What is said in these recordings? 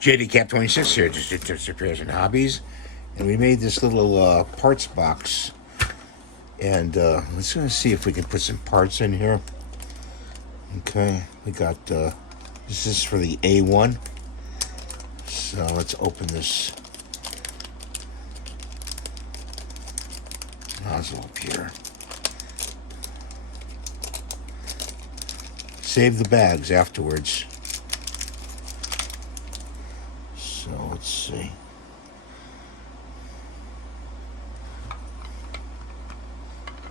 JDCap26 here, just tips, repairs, and hobbies. And we made this little parts box. And let's gonna see if we can put some parts in here. Okay, we got, this is for the A1. So let's open this nozzle up here. Save the bags afterwards. So let's see.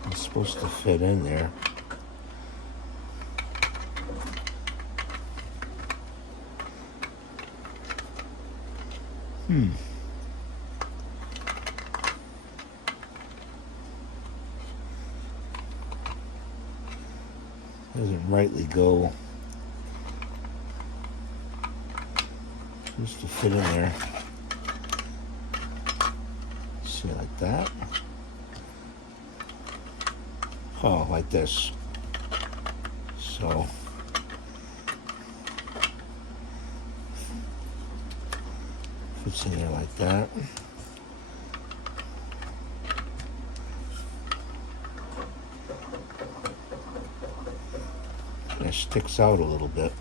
It's supposed to fit in there. Doesn't rightly go. Supposed to fit in there. See, like that. Oh, like this. So fits in there like that. And it sticks out a little bit.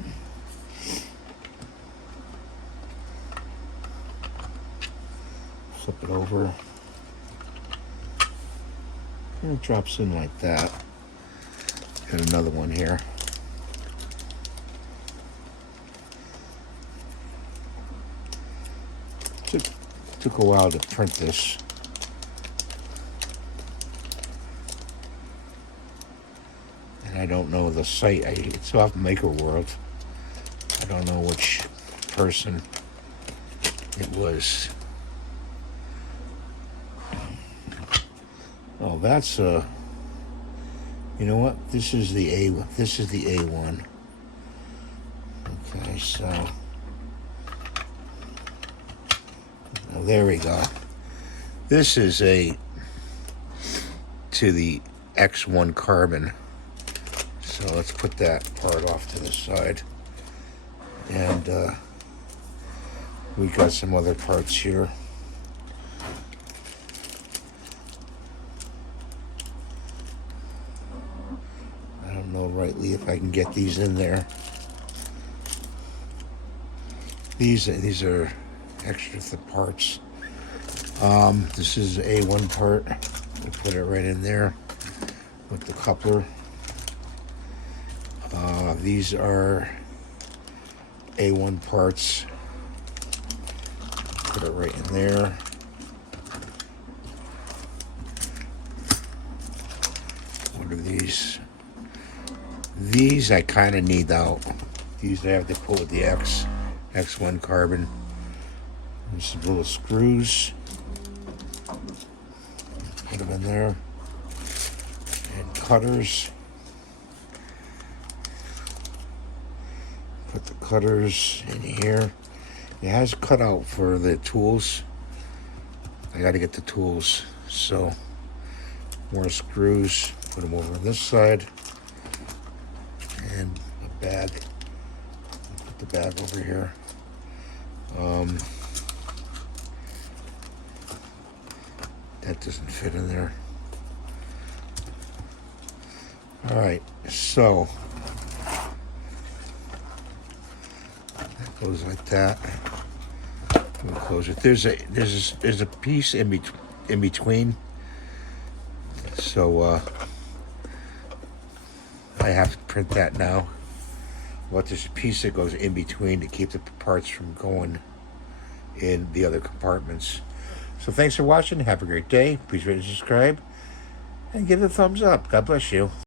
Flip it over. And it drops in like that. And another one here. Took a while to print this. And I don't know the site. It's off Maker World. I don't know which person it was. Oh, that's you know what? This is the A1. Okay, so oh, there we go. This is to the X1 carbon. So let's put that part off to the side. And we got some other parts here. I don't know rightly if I can get these in there. These are extra parts. This is A1 part. We'll put it right in there with the coupler. These are A1 parts. Put it right in there. What are these? These I kind of need out. These I have to put with the X1 carbon. There's some little screws. Put them in there. And cutters. Put the cutters in here. It has a cutout for the tools. I got to get the tools. So more screws. Put them over on this side. And a bag. Put the bag over here. That doesn't fit in there. All right, so that goes like that. We'll close it. There's a piece in between. So I have to print that now. But there's a piece that goes in between to keep the parts from going in the other compartments. So thanks for watching. Have a great day. Please rate and subscribe. And give it a thumbs up. God bless you.